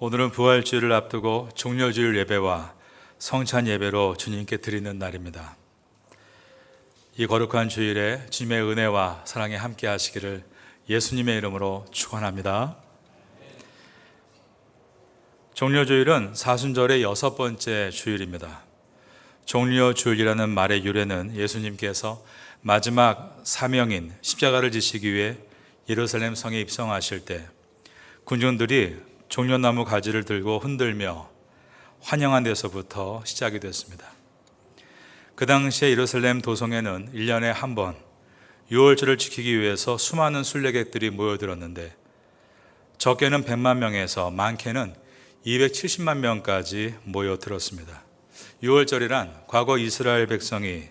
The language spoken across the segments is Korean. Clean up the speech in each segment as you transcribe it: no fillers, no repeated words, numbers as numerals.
오늘은 부활주일을 앞두고 종려주일 예배와 성찬 예배로 주님께 드리는 날입니다. 이 거룩한 주일에 주님의 은혜와 사랑에 함께 하시기를 예수님의 이름으로 축원합니다. 종려주일은 사순절의 6번째 주일입니다. 종려주일이라는 말의 유래는 예수님께서 마지막 사명인 십자가를 지시기 위해 예루살렘 성에 입성하실 때 군중들이 종려나무 가지를 들고 흔들며 환영한 데서부터 시작이 됐습니다. 그 당시에 예루살렘 도성에는 1년에 한 번 유월절을 지키기 위해서 수많은 순례객들이 모여들었는데 적게는 100만 명에서 많게는 270만 명까지 모여들었습니다. 유월절이란 과거 이스라엘 백성이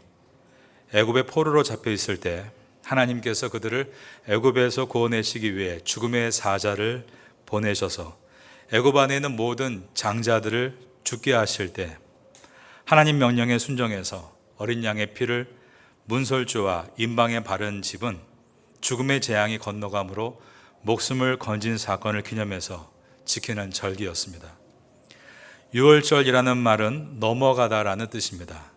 애굽의 포로로 잡혀 있을 때 하나님께서 그들을 애굽에서 구원하시기 위해 죽음의 사자를 보내셔서 애굽 안에 있는 모든 장자들을 죽게 하실 때 하나님 명령에 순종해서 어린 양의 피를 문설주와 임방에 바른 집은 죽음의 재앙이 건너감으로 목숨을 건진 사건을 기념해서 지키는 절기였습니다. 유월절이라는 말은 넘어가다라는 뜻입니다.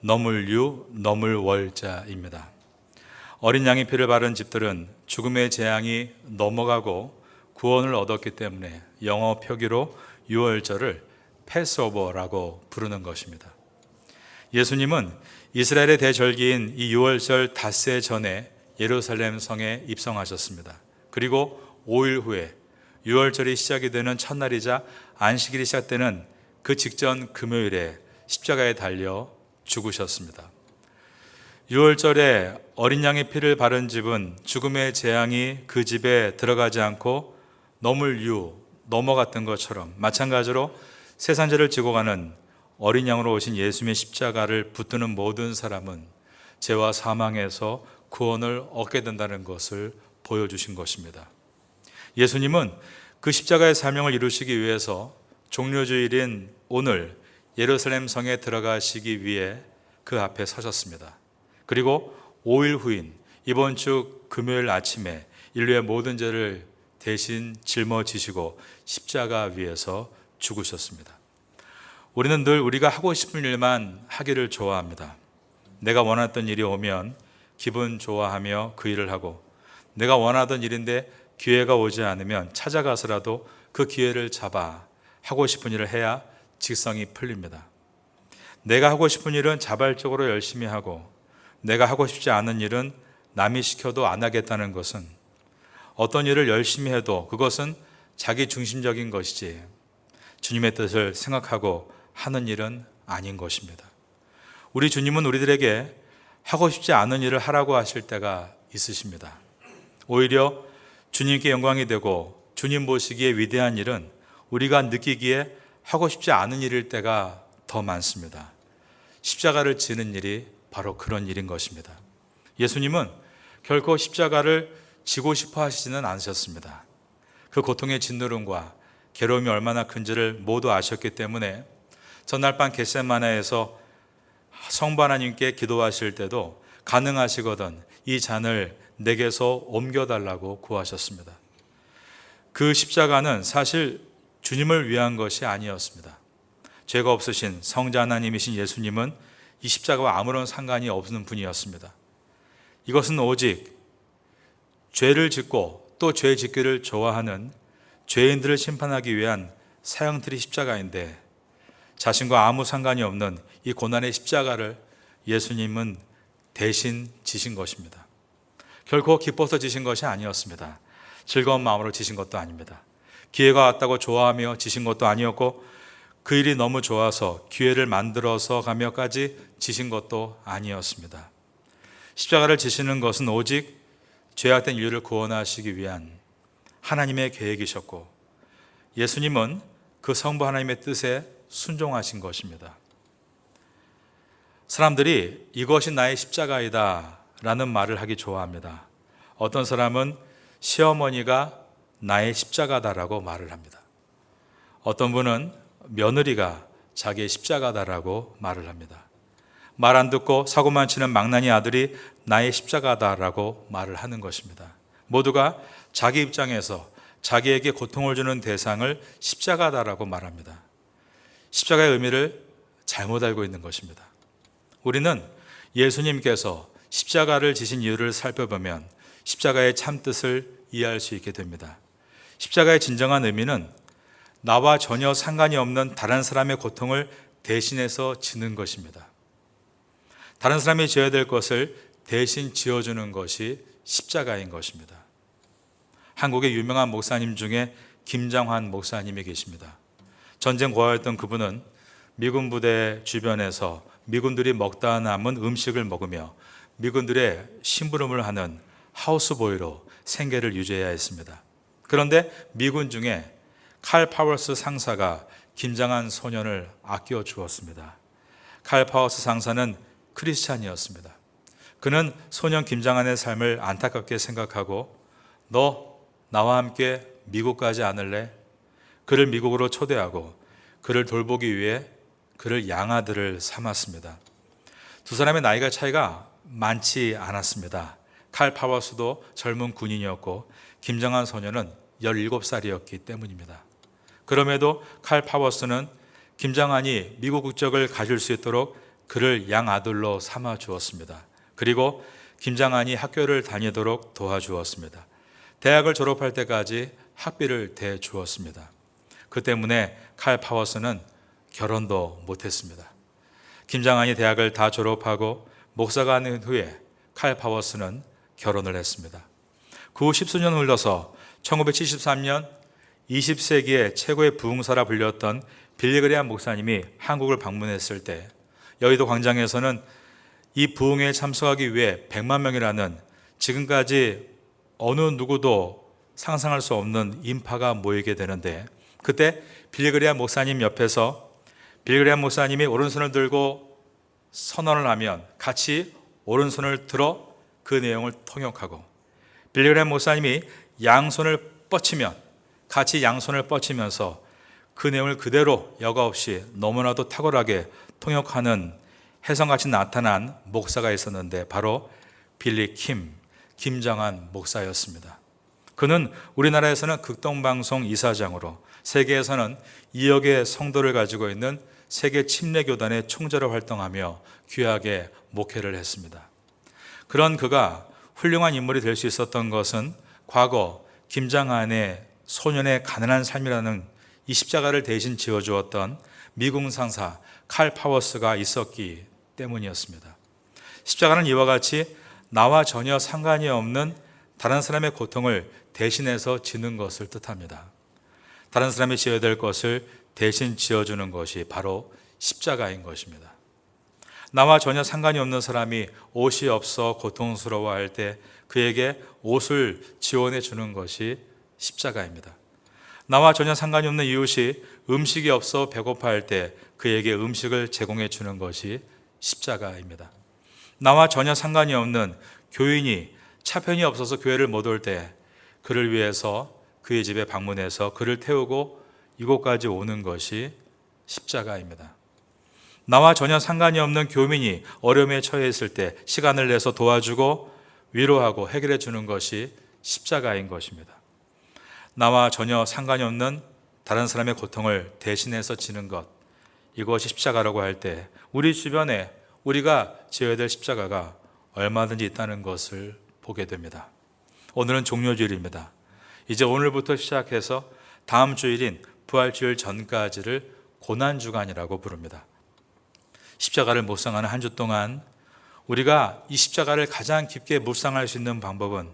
넘을 유, 넘을 월자입니다. 어린 양의 피를 바른 집들은 죽음의 재앙이 넘어가고 구원을 얻었기 때문에 영어 표기로 유월절을 패스오버라고 부르는 것입니다. 예수님은 이스라엘의 대절기인 이 유월절 닷새 전에 예루살렘 성에 입성하셨습니다. 그리고 5일 후에 유월절이 시작이 되는 첫날이자 안식일이 시작되는 그 직전 금요일에 십자가에 달려 죽으셨습니다. 유월절에 어린 양의 피를 바른 집은 죽음의 재앙이 그 집에 들어가지 않고 넘어갔던 것처럼 마찬가지로 세상죄를 지고 가는 어린 양으로 오신 예수님의 십자가를 붙드는 모든 사람은 죄와 사망에서 구원을 얻게 된다는 것을 보여주신 것입니다. 예수님은 그 십자가의 사명을 이루시기 위해서 종려주일인 오늘 예루살렘 성에 들어가시기 위해 그 앞에 서셨습니다. 그리고 5일 후인 이번 주 금요일 아침에 인류의 모든 죄를 대신 짊어지시고 십자가 위에서 죽으셨습니다. 우리는 늘 우리가 하고 싶은 일만 하기를 좋아합니다. 내가 원했던 일이 오면 기분 좋아하며 그 일을 하고, 내가 원하던 일인데 기회가 오지 않으면 찾아가서라도 그 기회를 잡아 하고 싶은 일을 해야 직성이 풀립니다. 내가 하고 싶은 일은 자발적으로 열심히 하고, 내가 하고 싶지 않은 일은 남이 시켜도 안 하겠다는 것은, 어떤 일을 열심히 해도 그것은 자기 중심적인 것이지 주님의 뜻을 생각하고 하는 일은 아닌 것입니다. 우리 주님은 우리들에게 하고 싶지 않은 일을 하라고 하실 때가 있으십니다. 오히려 주님께 영광이 되고 주님 보시기에 위대한 일은 우리가 느끼기에 하고 싶지 않은 일일 때가 더 많습니다. 십자가를 지는 일이 바로 그런 일인 것입니다. 예수님은 결코 십자가를 지고 싶어 하시지는 않으셨습니다. 그 고통의 짓누름과 괴로움이 얼마나 큰지를 모두 아셨기 때문에 전날 밤 겟세마네에서 성부 하나님께 기도하실 때도 가능하시거든 이 잔을 내게서 옮겨달라고 구하셨습니다. 그 십자가는 사실 주님을 위한 것이 아니었습니다. 죄가 없으신 성자 하나님이신 예수님은 이 십자가와 아무런 상관이 없는 분이었습니다. 이것은 오직 죄를 짓고 또 죄 짓기를 좋아하는 죄인들을 심판하기 위한 사형틀이 십자가인데, 자신과 아무 상관이 없는 이 고난의 십자가를 예수님은 대신 지신 것입니다. 결코 기뻐서 지신 것이 아니었습니다. 즐거운 마음으로 지신 것도 아닙니다. 기회가 왔다고 좋아하며 지신 것도 아니었고, 그 일이 너무 좋아서 기회를 만들어서 가며까지 지신 것도 아니었습니다. 십자가를 지시는 것은 오직 죄악된 인류를 구원하시기 위한 하나님의 계획이셨고, 예수님은 그 성부 하나님의 뜻에 순종하신 것입니다. 사람들이 이것이 나의 십자가이다 라는 말을 하기 좋아합니다. 어떤 사람은 시어머니가 나의 십자가다라고 말을 합니다. 어떤 분은 며느리가 자기의 십자가다라고 말을 합니다. 말 안 듣고 사고만 치는 망나니 아들이 나의 십자가다라고 말을 하는 것입니다. 모두가 자기 입장에서 자기에게 고통을 주는 대상을 십자가다라고 말합니다. 십자가의 의미를 잘못 알고 있는 것입니다. 우리는 예수님께서 십자가를 지신 이유를 살펴보면 십자가의 참뜻을 이해할 수 있게 됩니다. 십자가의 진정한 의미는 나와 전혀 상관이 없는 다른 사람의 고통을 대신해서 지는 것입니다. 다른 사람이 지어야 될 것을 대신 지어주는 것이 십자가인 것입니다. 한국의 유명한 목사님 중에 김장환 목사님이 계십니다. 전쟁 고아였던 그분은 미군 부대 주변에서 미군들이 먹다 남은 음식을 먹으며 미군들의 심부름을 하는 하우스보이로 생계를 유지해야 했습니다. 그런데 미군 중에 칼 파워스 상사가 김장한 소년을 아껴 주었습니다. 칼 파워스 상사는 크리스찬이었습니다. 그는 소년 김장한의 삶을 안타깝게 생각하고 너 나와 함께 미국 가지 않을래? 그를 미국으로 초대하고 그를 돌보기 위해 그를 양아들을 삼았습니다. 두 사람의 나이가 차이가 많지 않았습니다. 칼 파워스도 젊은 군인이었고 김장한 소년은 17살이었기 때문입니다. 그럼에도 칼 파워스는 김장한이 미국 국적을 가질 수 있도록 그를 양아들로 삼아 주었습니다. 그리고 김장한이 학교를 다니도록 도와주었습니다. 대학을 졸업할 때까지 학비를 대주었습니다. 그 때문에 칼 파워스는 결혼도 못했습니다. 김장한이 대학을 다 졸업하고 목사가 된 후에 칼 파워스는 결혼을 했습니다. 그 후 십수년 흘러서 1973년 20세기의 최고의 부흥사라 불렸던 빌리그레암 목사님이 한국을 방문했을 때 여의도 광장에서는 이 부흥회에 참석하기 위해 100만 명이라는 지금까지 어느 누구도 상상할 수 없는 인파가 모이게 되는데 그때 빌리그레암 목사님 옆에서 빌리그레암 목사님이 오른손을 들고 선언을 하면 같이 오른손을 들어 그 내용을 통역하고 빌리그레암 목사님이 양손을 뻗치면 같이 양손을 뻗치면서 그 내용을 그대로 여과 없이 너무나도 탁월하게 통역하는 혜성같이 나타난 목사가 있었는데 바로 빌리 김장한 목사였습니다. 그는 우리나라에서는 극동방송 이사장으로 세계에서는 2억의 성도를 가지고 있는 세계 침례교단의 총재로 활동하며 귀하게 목회를 했습니다. 그런 그가 훌륭한 인물이 될 수 있었던 것은 과거 김장한의 소년의 가난한 삶이라는 이 십자가를 대신 지어주었던 미국 상사 칼 파워스가 있었기 때문이었습니다. 십자가는 이와 같이 나와 전혀 상관이 없는 다른 사람의 고통을 대신해서 지는 것을 뜻합니다. 다른 사람이 지어야 될 것을 대신 지어주는 것이 바로 십자가인 것입니다. 나와 전혀 상관이 없는 사람이 옷이 없어 고통스러워할 때 그에게 옷을 지원해 주는 것이 십자가입니다. 나와 전혀 상관이 없는 이웃이 음식이 없어 배고파할 때 그에게 음식을 제공해 주는 것이 십자가입니다. 나와 전혀 상관이 없는 교인이 차편이 없어서 교회를 못 올 때 그를 위해서 그의 집에 방문해서 그를 태우고 이곳까지 오는 것이 십자가입니다. 나와 전혀 상관이 없는 교민이 어려움에 처해 있을 때 시간을 내서 도와주고 위로하고 해결해 주는 것이 십자가인 것입니다. 나와 전혀 상관이 없는 다른 사람의 고통을 대신해서 지는 것, 이것이 십자가라고 할 때 우리 주변에 우리가 지어야 될 십자가가 얼마든지 있다는 것을 보게 됩니다. 오늘은 종료주일입니다. 이제 오늘부터 시작해서 다음 주일인 부활주일 전까지를 고난주간이라고 부릅니다. 십자가를 묵상하는 한 주 동안 우리가 이 십자가를 가장 깊게 묵상할 수 있는 방법은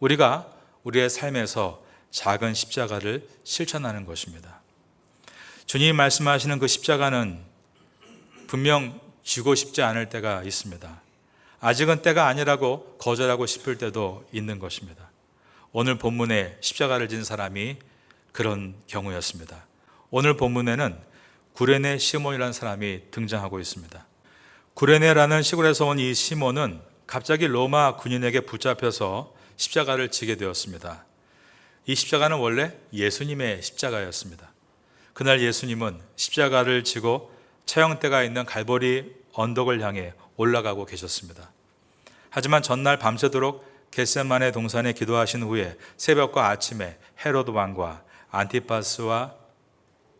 우리가 우리의 삶에서 작은 십자가를 실천하는 것입니다. 주님이 말씀하시는 그 십자가는 분명 쥐고 싶지 않을 때가 있습니다. 아직은 때가 아니라고 거절하고 싶을 때도 있는 것입니다. 오늘 본문에 십자가를 진 사람이 그런 경우였습니다. 오늘 본문에는 구레네 시몬이라는 사람이 등장하고 있습니다. 구레네라는 시골에서 온 이 시몬은 갑자기 로마 군인에게 붙잡혀서 십자가를 지게 되었습니다. 이 십자가는 원래 예수님의 십자가였습니다. 그날 예수님은 십자가를 지고 처형대가 있는 갈보리 언덕을 향해 올라가고 계셨습니다. 하지만 전날 밤새도록 겟세마네 동산에 기도하신 후에 새벽과 아침에 헤로드 왕과 안티파스와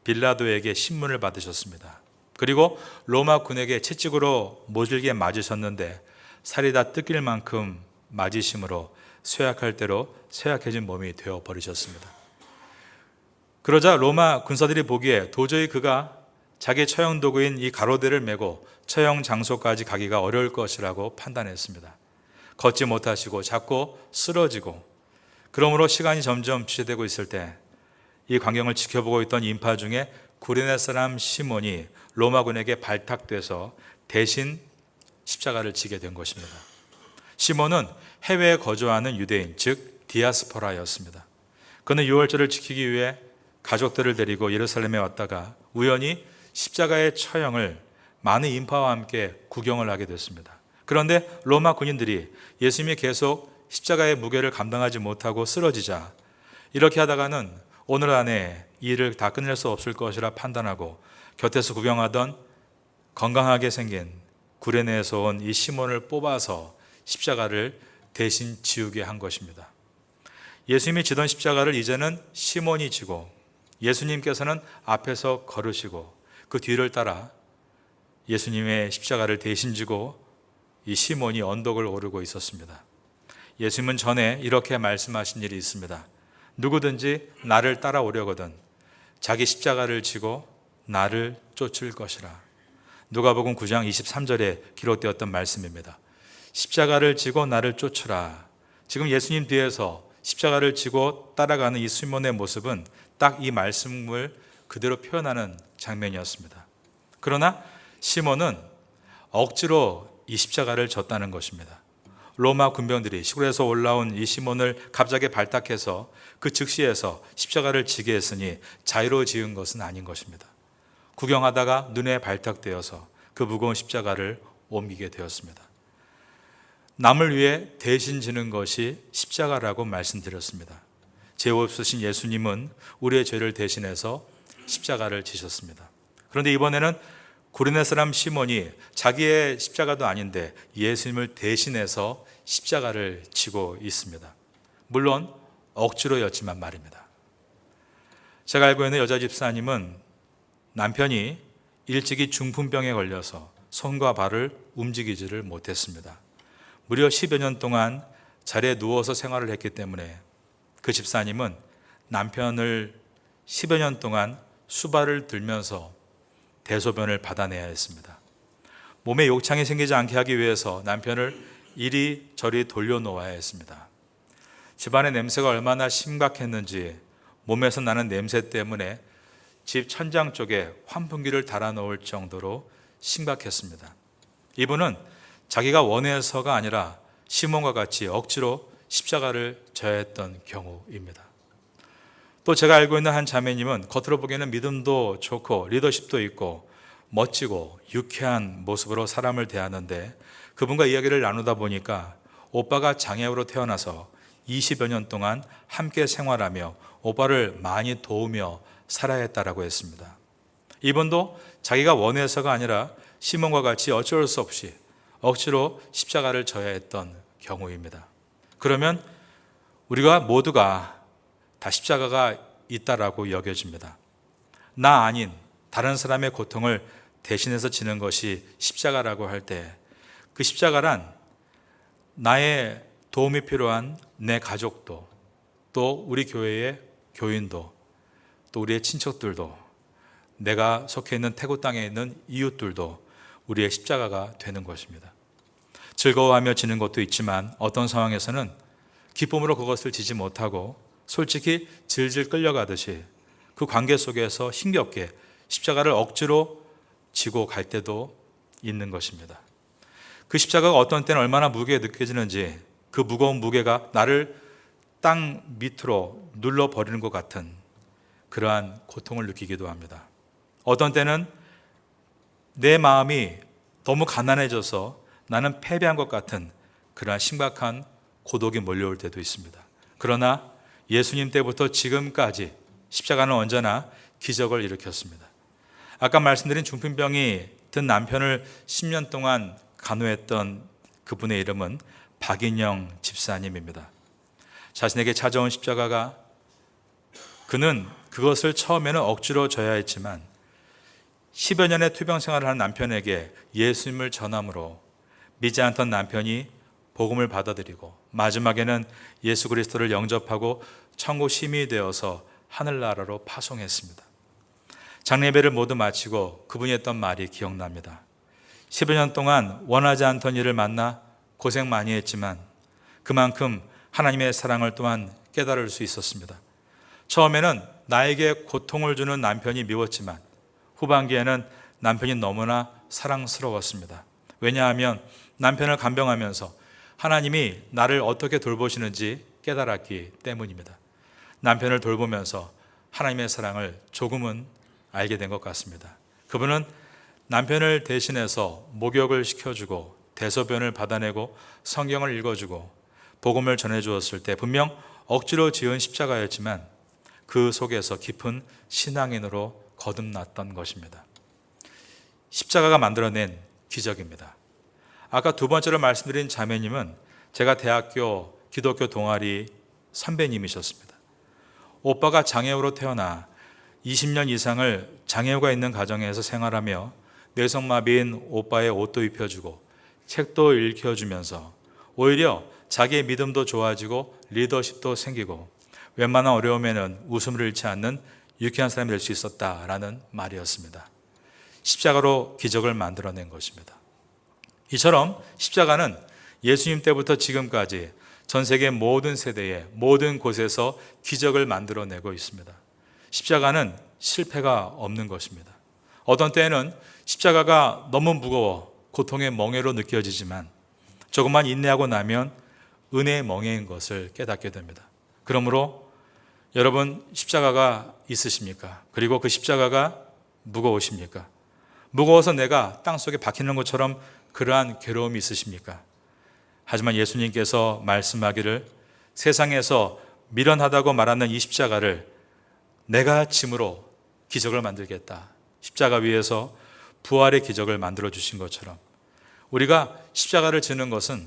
빌라도에게 신문을 받으셨습니다. 그리고 로마 군에게 채찍으로 모질게 맞으셨는데 살이 다 뜯길 만큼 맞으심으로 쇠약할 대로 쇠약해진 몸이 되어 버리셨습니다. 그러자 로마 군사들이 보기에 도저히 그가 자기 처형 도구인 이 가로대를 메고 처형 장소까지 가기가 어려울 것이라고 판단했습니다. 걷지 못하시고 자꾸 쓰러지고, 그러므로 시간이 점점 지체되고 있을 때 이 광경을 지켜보고 있던 인파 중에 구레네 사람 시몬이 로마군에게 발탁돼서 대신 십자가를 지게 된 것입니다. 시몬은 해외에 거주하는 유대인, 즉 디아스포라였습니다. 그는 유월절을 지키기 위해 가족들을 데리고 예루살렘에 왔다가 우연히 십자가의 처형을 많은 인파와 함께 구경을 하게 됐습니다. 그런데 로마 군인들이 예수님이 계속 십자가의 무게를 감당하지 못하고 쓰러지자 이렇게 하다가는 오늘 안에 이 일을 다 끝낼 수 없을 것이라 판단하고 곁에서 구경하던 건강하게 생긴 구레네에서 온 이 시몬을 뽑아서 십자가를 대신 지우게 한 것입니다. 예수님이 지던 십자가를 이제는 시몬이 지고 예수님께서는 앞에서 걸으시고 그 뒤를 따라 예수님의 십자가를 대신 지고 이 시몬이 언덕을 오르고 있었습니다. 예수님은 전에 이렇게 말씀하신 일이 있습니다. 누구든지 나를 따라오려거든 자기 십자가를 지고 나를 쫓을 것이라. 누가복음 9장 23절에 기록되었던 말씀입니다. 십자가를 지고 나를 쫓으라. 지금 예수님 뒤에서 십자가를 지고 따라가는 이 시몬의 모습은 딱 이 말씀을 그대로 표현하는 장면이었습니다. 그러나 시몬은 억지로 이 십자가를 졌다는 것입니다. 로마 군병들이 시골에서 올라온 이 시몬을 갑자기 발탁해서 그 즉시에서 십자가를 지게 했으니 자유로 지은 것은 아닌 것입니다. 구경하다가 눈에 발탁되어서 그 무거운 십자가를 옮기게 되었습니다. 남을 위해 대신 지는 것이 십자가라고 말씀드렸습니다. 죄 없으신 예수님은 우리의 죄를 대신해서 십자가를 지셨습니다. 그런데 이번에는 구레네 사람 시몬이 자기의 십자가도 아닌데 예수님을 대신해서 십자가를 지고 있습니다. 물론 억지로였지만 말입니다. 제가 알고 있는 여자 집사님은 남편이 일찍이 중풍병에 걸려서 손과 발을 움직이지를 못했습니다. 무려 10여 년 동안 자리에 누워서 생활을 했기 때문에 그 집사님은 남편을 10여 년 동안 수발을 들면서 대소변을 받아내야 했습니다. 몸에 욕창이 생기지 않게 하기 위해서 남편을 이리저리 돌려놓아야 했습니다. 집안의 냄새가 얼마나 심각했는지 몸에서 나는 냄새 때문에 집 천장 쪽에 환풍기를 달아놓을 정도로 심각했습니다. 이분은 자기가 원해서가 아니라 시몬과 같이 억지로 십자가를 져야 했던 경우입니다. 또 제가 알고 있는 한 자매님은 겉으로 보기에는 믿음도 좋고 리더십도 있고 멋지고 유쾌한 모습으로 사람을 대하는데 그분과 이야기를 나누다 보니까 오빠가 장애우로 태어나서 20여 년 동안 함께 생활하며 오빠를 많이 도우며 살아야 했다라고 했습니다. 이분도 자기가 원해서가 아니라 시몬과 같이 어쩔 수 없이 억지로 십자가를 져야 했던 경우입니다. 그러면 우리가 모두가 다 십자가가 있다라고 여겨집니다. 나 아닌 다른 사람의 고통을 대신해서 지는 것이 십자가라고 할 때 그 십자가란 나의 도움이 필요한 내 가족도, 또 우리 교회의 교인도, 또 우리의 친척들도, 내가 속해 있는 태국 땅에 있는 이웃들도 우리의 십자가가 되는 것입니다. 즐거워하며 지는 것도 있지만 어떤 상황에서는 기쁨으로 그것을 지지 못하고 솔직히 질질 끌려가듯이 그 관계 속에서 힘겹게 십자가를 억지로 지고 갈 때도 있는 것입니다. 그 십자가가 어떤 때는 얼마나 무게에 느껴지는지 그 무거운 무게가 나를 땅 밑으로 눌러버리는 것 같은 그러한 고통을 느끼기도 합니다. 어떤 때는 내 마음이 너무 가난해져서 나는 패배한 것 같은 그러한 심각한 고독이 몰려올 때도 있습니다. 그러나 예수님 때부터 지금까지 십자가는 언제나 기적을 일으켰습니다. 아까 말씀드린 중풍병이 든 남편을 10년 동안 간호했던 그분의 이름은 박인영 집사님입니다. 자신에게 찾아온 십자가가 그는 그것을 처음에는 억지로 져야 했지만 10여 년의 투병 생활을 한 남편에게 예수님을 전함으로 믿지 않던 남편이 복음을 받아들이고 마지막에는 예수 그리스도를 영접하고 천국 시민이 되어서 하늘나라로 파송했습니다. 장례배를 모두 마치고 그분이 했던 말이 기억납니다. 10여 년 동안 원하지 않던 일을 만나 고생 많이 했지만 그만큼 하나님의 사랑을 또한 깨달을 수 있었습니다. 처음에는 나에게 고통을 주는 남편이 미웠지만 후반기에는 남편이 너무나 사랑스러웠습니다. 왜냐하면 남편을 간병하면서 하나님이 나를 어떻게 돌보시는지 깨달았기 때문입니다. 남편을 돌보면서 하나님의 사랑을 조금은 알게 된 것 같습니다. 그분은 남편을 대신해서 목욕을 시켜주고 대소변을 받아내고 성경을 읽어주고 복음을 전해주었을 때 분명 억지로 지은 십자가였지만 그 속에서 깊은 신앙인으로 거듭났던 것입니다. 십자가가 만들어낸 기적입니다. 아까 두 번째로 말씀드린 자매님은 제가 대학교 기독교 동아리 선배님이셨습니다. 오빠가 장애우로 태어나 20년 이상을 장애우가 있는 가정에서 생활하며 뇌성마비인 오빠의 옷도 입혀주고 책도 읽혀주면서 오히려 자기의 믿음도 좋아지고 리더십도 생기고 웬만한 어려움에는 웃음을 잃지 않는 유쾌한 사람이 될 수 있었다라는 말이었습니다. 십자가로 기적을 만들어낸 것입니다. 이처럼 십자가는 예수님 때부터 지금까지 전 세계 모든 세대에 모든 곳에서 기적을 만들어내고 있습니다. 십자가는 실패가 없는 것입니다. 어떤 때에는 십자가가 너무 무거워 고통의 멍에로 느껴지지만 조금만 인내하고 나면 은혜의 멍에인 것을 깨닫게 됩니다. 그러므로 여러분 십자가가 있으십니까? 그리고 그 십자가가 무거우십니까? 무거워서 내가 땅속에 박히는 것처럼 그러한 괴로움이 있으십니까? 하지만 예수님께서 말씀하기를 세상에서 미련하다고 말하는 이 십자가를 내가 짐으로 기적을 만들겠다. 십자가 위에서 부활의 기적을 만들어 주신 것처럼 우리가 십자가를 지는 것은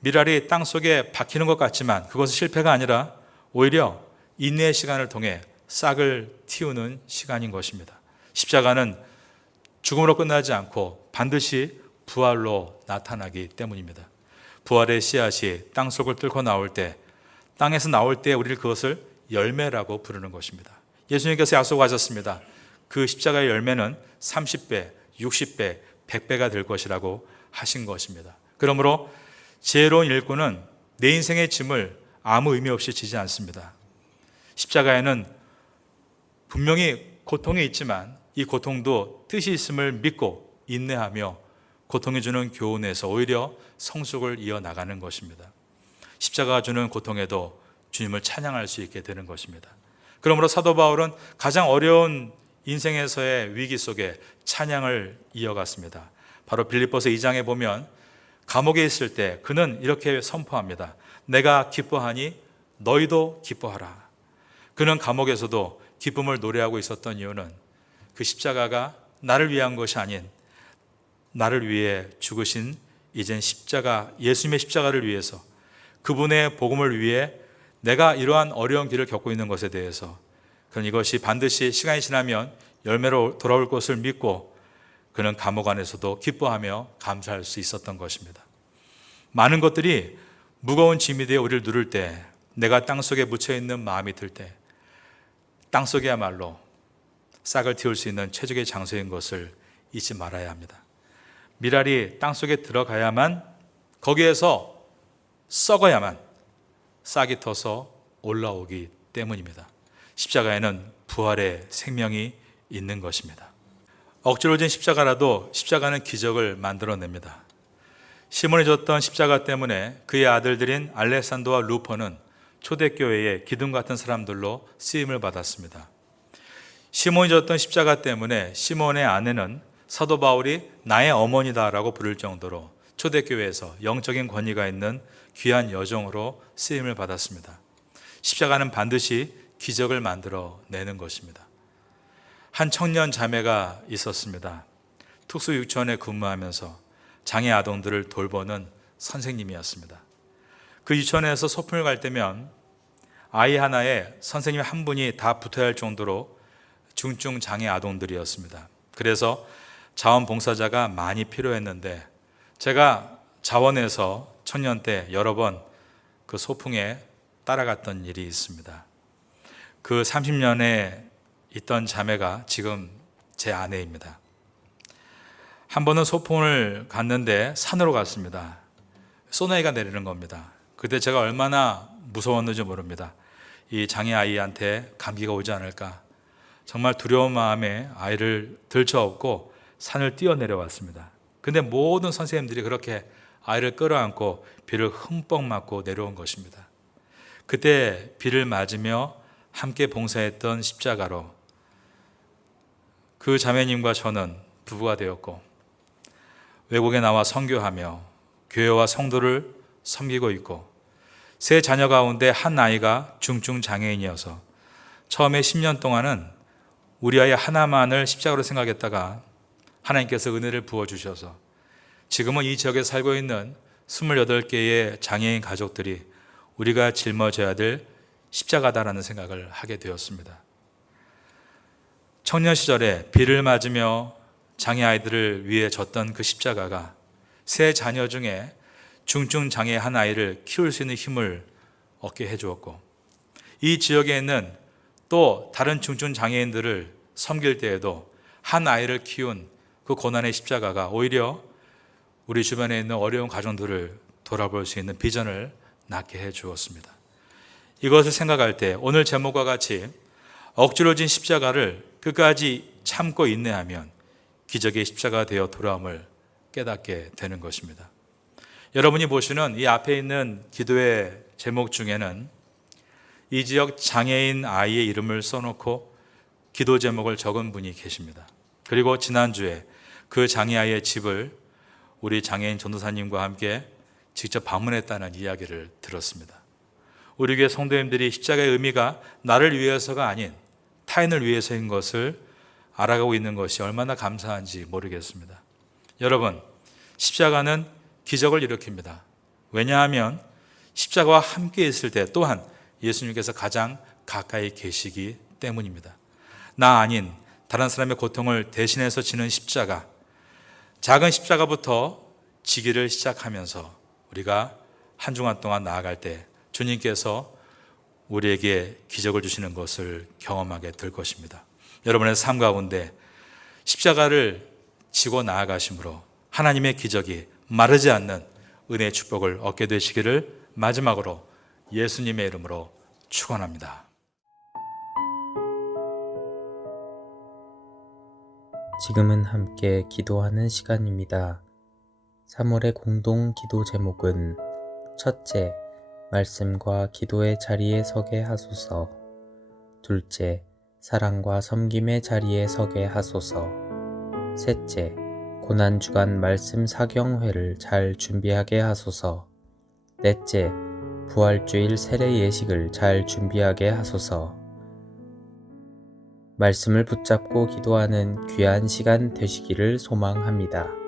밀알이 땅속에 박히는 것 같지만 그것은 실패가 아니라 오히려 인내의 시간을 통해 싹을 틔우는 시간인 것입니다. 십자가는 죽음으로 끝나지 않고 반드시 부활로 나타나기 때문입니다. 부활의 씨앗이 땅속을 뚫고 나올 때, 땅에서 나올 때 우리를 그것을 열매라고 부르는 것입니다. 예수님께서 약속하셨습니다. 그 십자가의 열매는 30배, 60배, 100배가 될 것이라고 하신 것입니다. 그러므로 지혜로운 일꾼은 내 인생의 짐을 아무 의미 없이 지지 않습니다. 십자가에는 분명히 고통이 있지만 이 고통도 뜻이 있음을 믿고 인내하며 고통이 주는 교훈에서 오히려 성숙을 이어나가는 것입니다. 십자가가 주는 고통에도 주님을 찬양할 수 있게 되는 것입니다. 그러므로 사도 바울은 가장 어려운 인생에서의 위기 속에 찬양을 이어갔습니다. 바로 빌립보서 2장에 보면 감옥에 있을 때 그는 이렇게 선포합니다. 내가 기뻐하니 너희도 기뻐하라. 그는 감옥에서도 기쁨을 노래하고 있었던 이유는 그 십자가가 나를 위한 것이 아닌 나를 위해 죽으신 이젠 십자가, 예수님의 십자가를 위해서 그분의 복음을 위해 내가 이러한 어려운 길을 겪고 있는 것에 대해서 그는 이것이 반드시 시간이 지나면 열매로 돌아올 것을 믿고 그는 감옥 안에서도 기뻐하며 감사할 수 있었던 것입니다. 많은 것들이 무거운 짐이 되어 우리를 누를 때, 내가 땅속에 묻혀있는 마음이 들 때 땅속이야말로 싹을 틔울 수 있는 최적의 장소인 것을 잊지 말아야 합니다. 밀알이 땅속에 들어가야만, 거기에서 썩어야만 싹이 터서 올라오기 때문입니다. 십자가에는 부활의 생명이 있는 것입니다. 억지로 진 십자가라도 십자가는 기적을 만들어냅니다. 시몬이 졌던 십자가 때문에 그의 아들들인 알렉산더와 루퍼는 초대교회의 기둥 같은 사람들로 쓰임을 받았습니다. 시몬이 졌던 십자가 때문에 시몬의 아내는 사도 바울이 나의 어머니다라고 부를 정도로 초대교회에서 영적인 권위가 있는 귀한 여종으로 쓰임을 받았습니다. 십자가는 반드시 기적을 만들어내는 것입니다. 한 청년 자매가 있었습니다. 특수 유치원에 근무하면서 장애 아동들을 돌보는 선생님이었습니다. 그 유치원에서 소풍을 갈 때면 아이 하나에 선생님 한 분이 다 붙어야 할 정도로 중증 장애 아동들이었습니다. 그래서 자원봉사자가 많이 필요했는데 제가 자원에서 청년 때 여러 번 그 소풍에 따라갔던 일이 있습니다. 그 30년에 있던 자매가 지금 제 아내입니다. 한 번은 소풍을 갔는데 산으로 갔습니다. 소나기가 내리는 겁니다. 그때 제가 얼마나 무서웠는지 모릅니다. 이 장애 아이한테 감기가 오지 않을까 정말 두려운 마음에 아이를 들쳐업고 산을 뛰어내려왔습니다. 근데 모든 선생님들이 그렇게 아이를 끌어안고 비를 흠뻑 맞고 내려온 것입니다. 그때 비를 맞으며 함께 봉사했던 십자가로 그 자매님과 저는 부부가 되었고 외국에 나와 선교하며 교회와 성도를 섬기고 있고 세 자녀 가운데 한 아이가 중증 장애인이어서 처음에 10년 동안은 우리 아이 하나만을 십자가로 생각했다가 하나님께서 은혜를 부어주셔서 지금은 이 지역에 살고 있는 28개의 장애인 가족들이 우리가 짊어져야 될 십자가다라는 생각을 하게 되었습니다. 청년 시절에 비를 맞으며 장애 아이들을 위해 졌던 그 십자가가 세 자녀 중에 중증 장애 한 아이를 키울 수 있는 힘을 얻게 해주었고 이 지역에 있는 또 다른 중증 장애인들을 섬길 때에도 한 아이를 키운 그 고난의 십자가가 오히려 우리 주변에 있는 어려운 가정들을 돌아볼 수 있는 비전을 낳게 해 주었습니다. 이것을 생각할 때 오늘 제목과 같이 억지로 진 십자가를 끝까지 참고 인내하면 기적의 십자가가 되어 돌아옴을 깨닫게 되는 것입니다. 여러분이 보시는 이 앞에 있는 기도의 제목 중에는 이 지역 장애인 아이의 이름을 써놓고 기도 제목을 적은 분이 계십니다. 그리고 지난주에 그 장애 아이의 집을 우리 장애인 전도사님과 함께 직접 방문했다는 이야기를 들었습니다. 우리 교회 성도님들이 십자가의 의미가 나를 위해서가 아닌 타인을 위해서인 것을 알아가고 있는 것이 얼마나 감사한지 모르겠습니다. 여러분, 십자가는 기적을 일으킵니다. 왜냐하면 십자가와 함께 있을 때 또한 예수님께서 가장 가까이 계시기 때문입니다. 나 아닌 다른 사람의 고통을 대신해서 지는 십자가, 작은 십자가부터 지기를 시작하면서 우리가 한 주간 동안 나아갈 때 주님께서 우리에게 기적을 주시는 것을 경험하게 될 것입니다. 여러분의 삶 가운데 십자가를 지고 나아가심으로 하나님의 기적이 마르지 않는 은혜의 축복을 얻게 되시기를 마지막으로 예수님의 이름으로 축원합니다. 지금은 함께 기도하는 시간입니다. 3월의 공동 기도 제목은 첫째, 말씀과 기도의 자리에 서게 하소서. 둘째, 사랑과 섬김의 자리에 서게 하소서. 셋째, 고난주간 말씀 사경회를 잘 준비하게 하소서. 넷째, 부활주일 세례 예식을 잘 준비하게 하소서. 말씀을 붙잡고 기도하는 귀한 시간 되시기를 소망합니다.